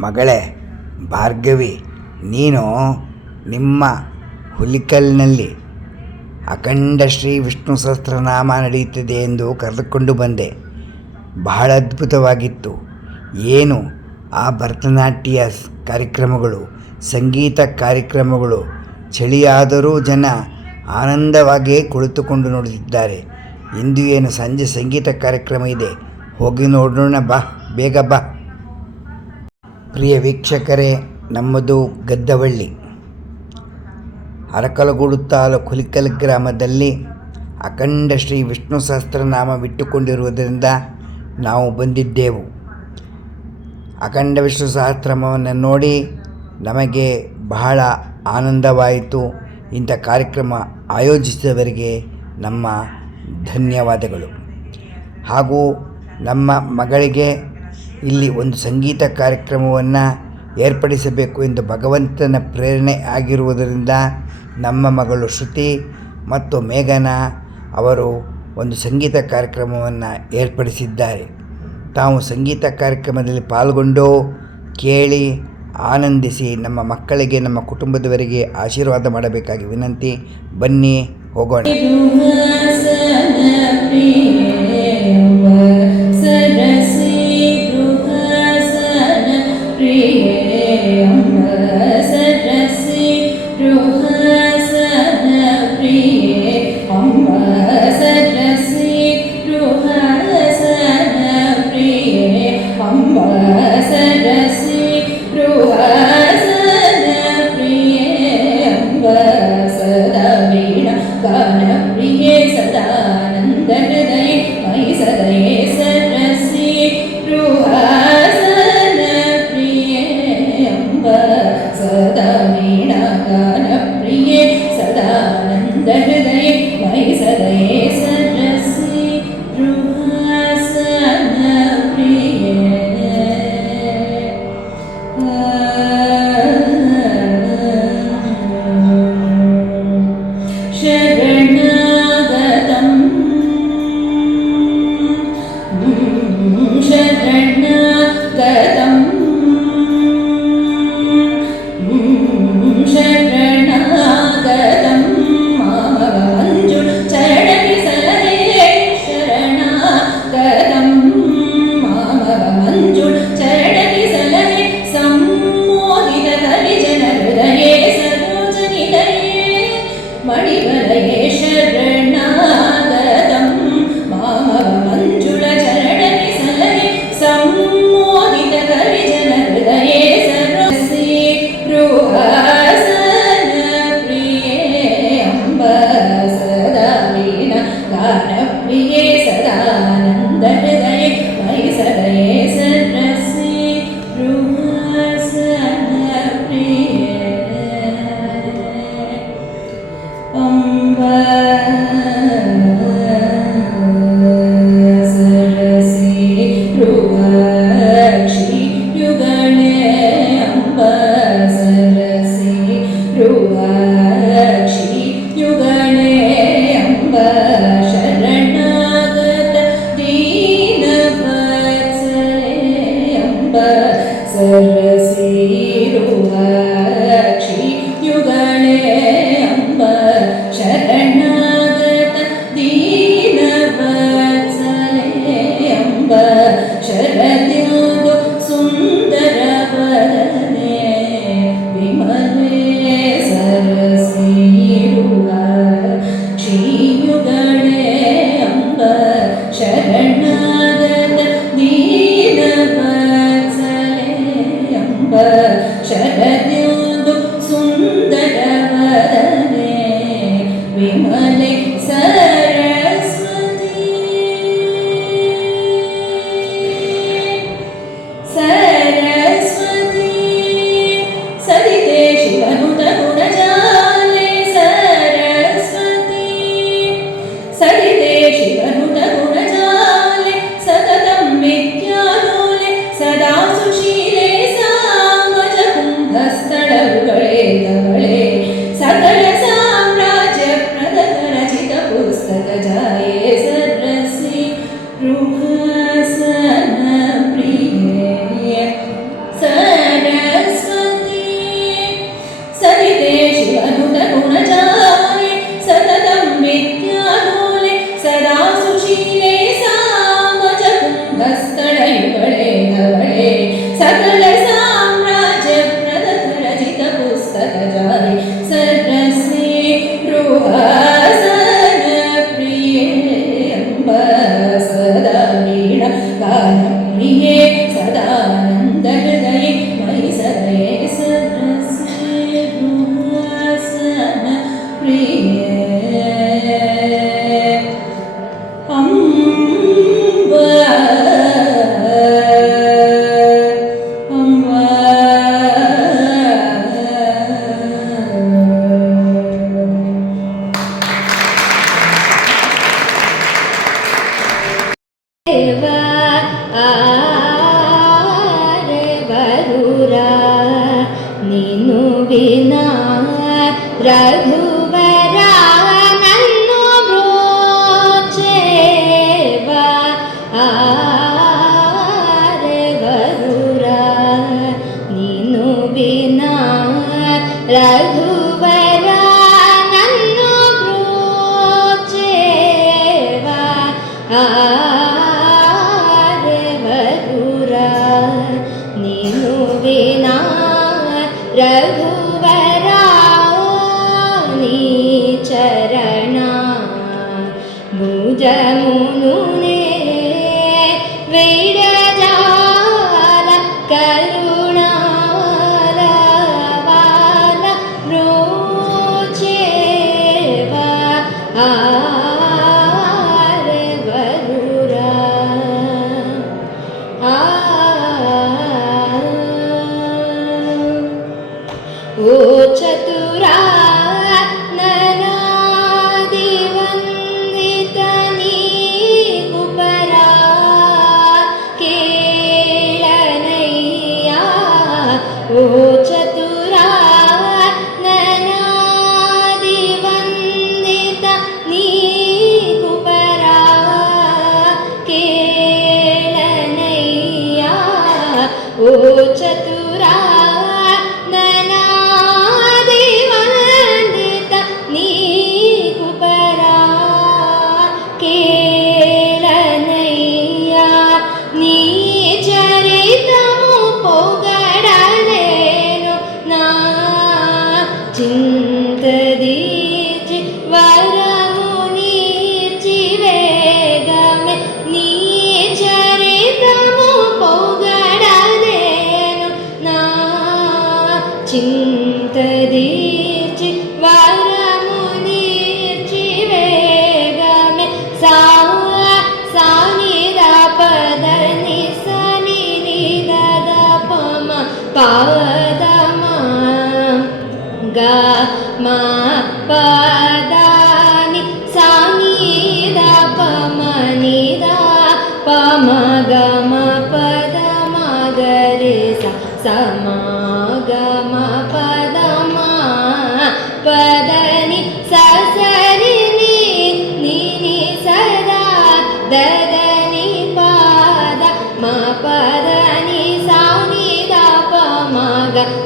ಮಗಳೇ, ಭಾರ್ಗವಿ, ನೀನು ನಿಮ್ಮ ಹುಲಿಕಲ್ನಲ್ಲಿ ಅಖಂಡ ಶ್ರೀ ವಿಷ್ಣು ಸಹಸ್ರನಾಮ ನಡೆಯುತ್ತಿದೆ ಎಂದು ಕರೆದುಕೊಂಡು ಬಂದೆ. ಬಹಳ ಅದ್ಭುತವಾಗಿತ್ತು. ಏನು ಆ ಭರತನಾಟ್ಯ ಕಾರ್ಯಕ್ರಮಗಳು, ಸಂಗೀತ ಕಾರ್ಯಕ್ರಮಗಳು, ಚಳಿಯಾದರೂ ಜನ ಆನಂದವಾಗಿಯೇ ಕುಳಿತುಕೊಂಡು ನೋಡುತ್ತಿದ್ದಾರೆ. ಇಂದು ಏನು ಸಂಜೆ ಸಂಗೀತ ಕಾರ್ಯಕ್ರಮ ಇದೆ. ಹೋಗಿ ನೋಡೋಣ ಬಾ, ಬೇಗ ಬಾ. ಪ್ರಿಯ ವೀಕ್ಷಕರೇ, ನಮ್ಮದು ಗದ್ದವಳ್ಳಿ. ಅರಕಲಗೂಡು ತಾಲೂಕು ಹುಲಿಕಲ್ ಗ್ರಾಮದಲ್ಲಿ ಅಖಂಡ ಶ್ರೀ ವಿಷ್ಣು ಸಹಸ್ರನಾಮವಿಟ್ಟುಕೊಂಡಿರುವುದರಿಂದ ನಾವು ಬಂದಿದ್ದೆವು. ಅಖಂಡ ವಿಷ್ಣು ಸಹಸ್ರನಾಮವನ್ನು ನೋಡಿ ನಮಗೆ ಬಹಳ ಆನಂದವಾಯಿತು. ಇಂಥ ಕಾರ್ಯಕ್ರಮ ಆಯೋಜಿಸಿದವರಿಗೆ ನಮ್ಮ ಧನ್ಯವಾದಗಳು. ಹಾಗೂ ನಮ್ಮ ಮಗಳಿಗೆ ಇಲ್ಲಿ ಒಂದು ಸಂಗೀತ ಕಾರ್ಯಕ್ರಮವನ್ನು ಏರ್ಪಡಿಸಬೇಕು ಎಂದು ಭಗವಂತನ ಪ್ರೇರಣೆ ಆಗಿರುವುದರಿಂದ ನಮ್ಮ ಮಗಳು ಶ್ರುತಿ ಮತ್ತು ಮೇಘನ ಅವರು ಒಂದು ಸಂಗೀತ ಕಾರ್ಯಕ್ರಮವನ್ನು ಏರ್ಪಡಿಸಿದ್ದಾರೆ. ತಾವು ಸಂಗೀತ ಕಾರ್ಯಕ್ರಮದಲ್ಲಿ ಪಾಲ್ಗೊಂಡು ಕೇಳಿ ಆನಂದಿಸಿ ನಮ್ಮ ಮಕ್ಕಳಿಗೆ, ನಮ್ಮ ಕುಟುಂಬದವರಿಗೆ ಆಶೀರ್ವಾದ ಮಾಡಬೇಕಾಗಿ ವಿನಂತಿ. ಬನ್ನಿ ಹೋಗೋಣ. Teresa. ನೀನು ವಿನಾ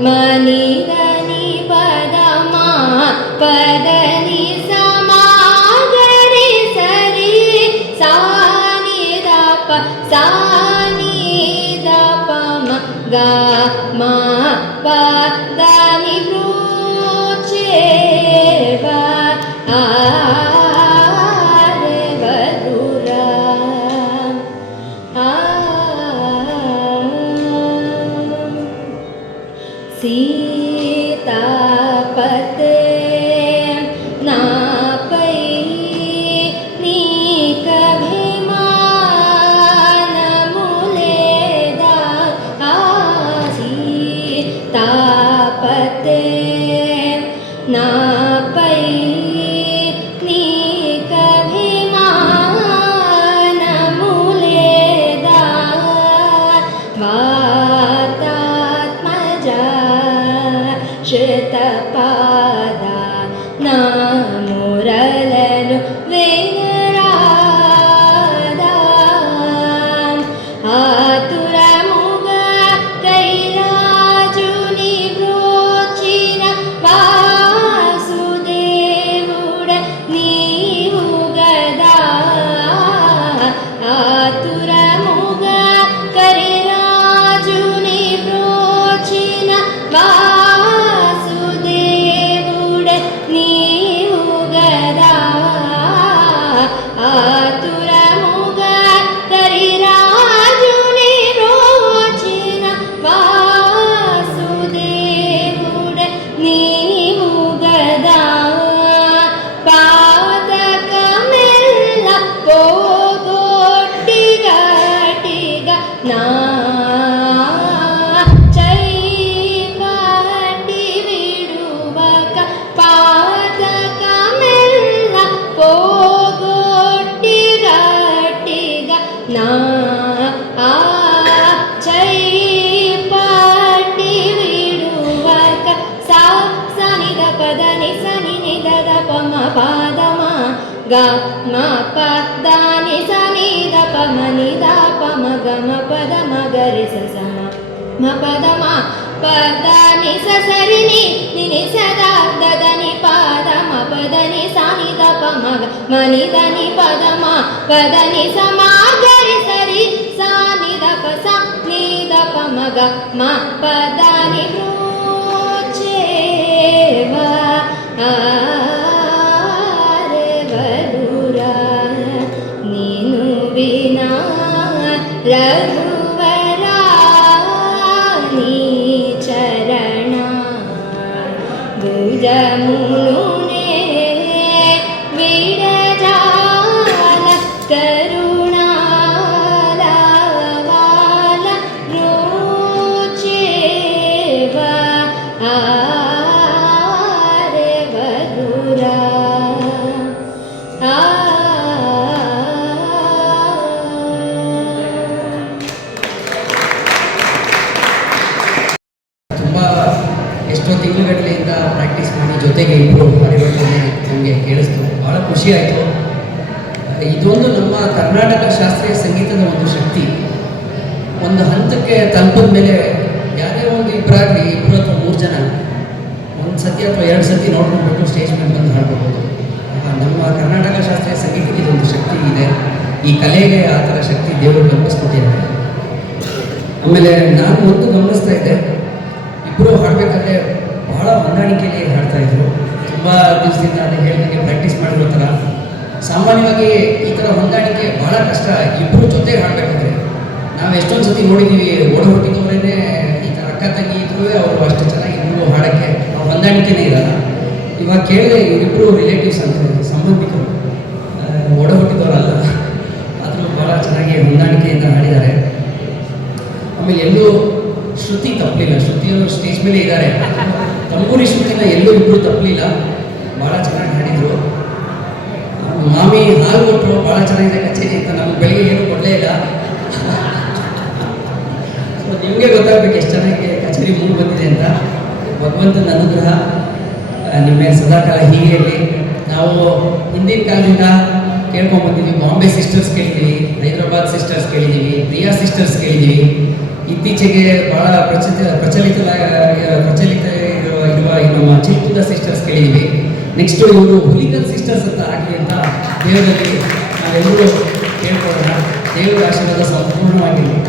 Mani Sí, పొమ పాదమా గా మా పద్దాని సని దపమని దాపమ గమ పద మగరి సమ మ. పదమ పద్దాని ససరిని నిని సదా దదని పాదమ పదని సాని దపమ మని దని పదమ పదని సమాగరి సరి సాని దప సా నీ దపమగ మా పదాని ಜೊತೆಗೆ ಇಬ್ಬರು ಪರಿವರ್ತನೆ ನಮಗೆ ಕೇಳಿಸ್ತು. ಭಾಳ ಖುಷಿ ಆಯಿತು. ಇದೊಂದು ನಮ್ಮ ಕರ್ನಾಟಕ ಶಾಸ್ತ್ರೀಯ ಸಂಗೀತದ ಒಂದು ಶಕ್ತಿ. ಒಂದು ಹಂತಕ್ಕೆ ತಲುಪಿದ ಮೇಲೆ ಯಾರೇ ಒಂದು ಇಬ್ಬರಾಗಲಿ ಇಬ್ಬರು ಅಥವಾ ಮೂರು ಜನ ಒಂದು ಸತಿ ಅಥವಾ ಎರಡು ಸತಿ ನೋಡ್ಕೊಂಡ್ಬಿಟ್ಟು ಸ್ಟೇಜ್ ಮೇಲೆ ಬಂದು ಹಾಡ್ಕೋಬೋದು. ನಮ್ಮ ಕರ್ನಾಟಕ ಶಾಸ್ತ್ರೀಯ ಸಂಗೀತಕ್ಕೆ ಇದೊಂದು ಶಕ್ತಿ ಇದೆ. ಈ ಕಲೆಗೆ ಆ ಥರ ಶಕ್ತಿ ದೇವರು ಗಮನಿಸ್ಕೊಟ್ಟಿದ್ದಾರೆ ಆಮೇಲೆ ನಾನು ಒಂದು ಗಮನಿಸ್ತಾ ಇದ್ದೆ. ಇಬ್ಬರು ಹಾಡಬೇಕಾದ್ರೆ ಬಹಳ ಹೊಂದಾಣಿಕೆಯಲ್ಲಿ ಹಾಡ್ತಾ ಇದ್ರು. ತುಂಬ ದಿವಸದಿಂದ ಅದೇ ಹೇಳಿದಂಗೆ ಪ್ರಾಕ್ಟೀಸ್ ಮಾಡಿರೋ ಥರ. ಸಾಮಾನ್ಯವಾಗಿ ಈ ಥರ ಹೊಂದಾಣಿಕೆ ಬಹಳ ಕಷ್ಟ. ಇಬ್ಬರು ಜೊತೆ ಹಾಡಬೇಕಂದ್ರೆ. ನಾವು ಎಷ್ಟೊಂದು ಸತಿ ನೋಡಿದ್ದೀವಿ ಓಡ ಹುಟ್ಟಿದವರೇನೆ ಈ ಥರ ಅಕ್ಕ ತಂಗಿ ಇದ್ರು ಅವರು ಅಷ್ಟು ಚೆನ್ನಾಗಿ ಇಬ್ಬರು ಹಾಡೋಕ್ಕೆ ಆ ಹೊಂದಾಣಿಕೆನೇ ಇರಲ್ಲ. ಇವಾಗ ಕೇಳಿದೆ ಇವರಿಬ್ಬರು ರಿಲೇಟಿವ್ಸ್ ಅಂತ, ಸಂಬಂಧಿಕರು. ಓಡ ಹುಟ್ಟಿದವರಲ್ಲ ಆದರೂ ಭಾಳ ಚೆನ್ನಾಗಿ ಹೊಂದಾಣಿಕೆಯಿಂದ ಹಾಡಿದ್ದಾರೆ. ಆಮೇಲೆ ಎಲ್ಲೂ ಶ್ರುತಿ ತಪ್ಪಲಿಲ್ಲ. ಶ್ರುತಿಯವರು ಸ್ಟೇಜ್ ಮೇಲೆ ಇದ್ದಾರೆ. ತಪ್ಪಲಿಲ್ಲ. ಭಾಳ ಚೆನ್ನಾಗಿ ಹಾಡಿದ್ರು ಮಾಮಿ ಹಾಲು ಕೊಟ್ಟರು ಭಾಳ ಚೆನ್ನಾಗಿದೆ ಕಚೇರಿ ಅಂತ. ನಮ್ಗೆ ಬೆಳಿಗ್ಗೆ ಏನು ಕೊಡಲೇ ಇಲ್ಲ. ಸೊ ನಿಮಗೆ ಗೊತ್ತಾಗಬೇಕು ಎಷ್ಟು ಚೆನ್ನಾಗಿ ಕಚೇರಿ ಮೂರು ಬಂದಿದೆ ಅಂತ. ಭಗವಂತನ ಅನುಗ್ರಹ ನಿಮ್ಮ ಸದಾಕಾಲ ಹೀಗೆ ಇರಲಿ. ನಾವು ಹಿಂದಿನ ಕಾಲದಿಂದ ಕೇಳ್ಕೊಂಡ್ಬಂದಿದ್ದೀವಿ ಬಾಂಬೆ ಸಿಸ್ಟರ್ಸ್ ಕೇಳಿದ್ದೀವಿ ಹೈದರಾಬಾದ್ ಸಿಸ್ಟರ್ಸ್ ಕೇಳಿದ್ದೀವಿ, ಪ್ರಿಯಾ ಸಿಸ್ಟರ್ಸ್ ಕೇಳಿದ್ದೀವಿ. ಇತ್ತೀಚೆಗೆ ಬಹಳ ಪ್ರಚಲಿತ ಪ್ರಚಲಿತ ಪ್ರಚಲಿತ ಇರುವ ಇರುವ ಸಿಸ್ಟರ್ಸ್ ಕೇಳಿದ್ವಿ. ನೆಕ್ಸ್ಟ್ ಇವರು ಹುಲಿಗಲ್ ಸಿಸ್ಟರ್ಸ್ ಅಂತ ಆಗಲಿ ಅಂತ ದೇವರಲ್ಲಿ ನಾವೆಲ್ಲರೂ ಕೇಳ್ಕೊಳ್ಳೋಣ. ದೇವರ ಆಶೀರ್ವಾದ ಸಂಪೂರ್ಣವಾಗಿರಲಿ.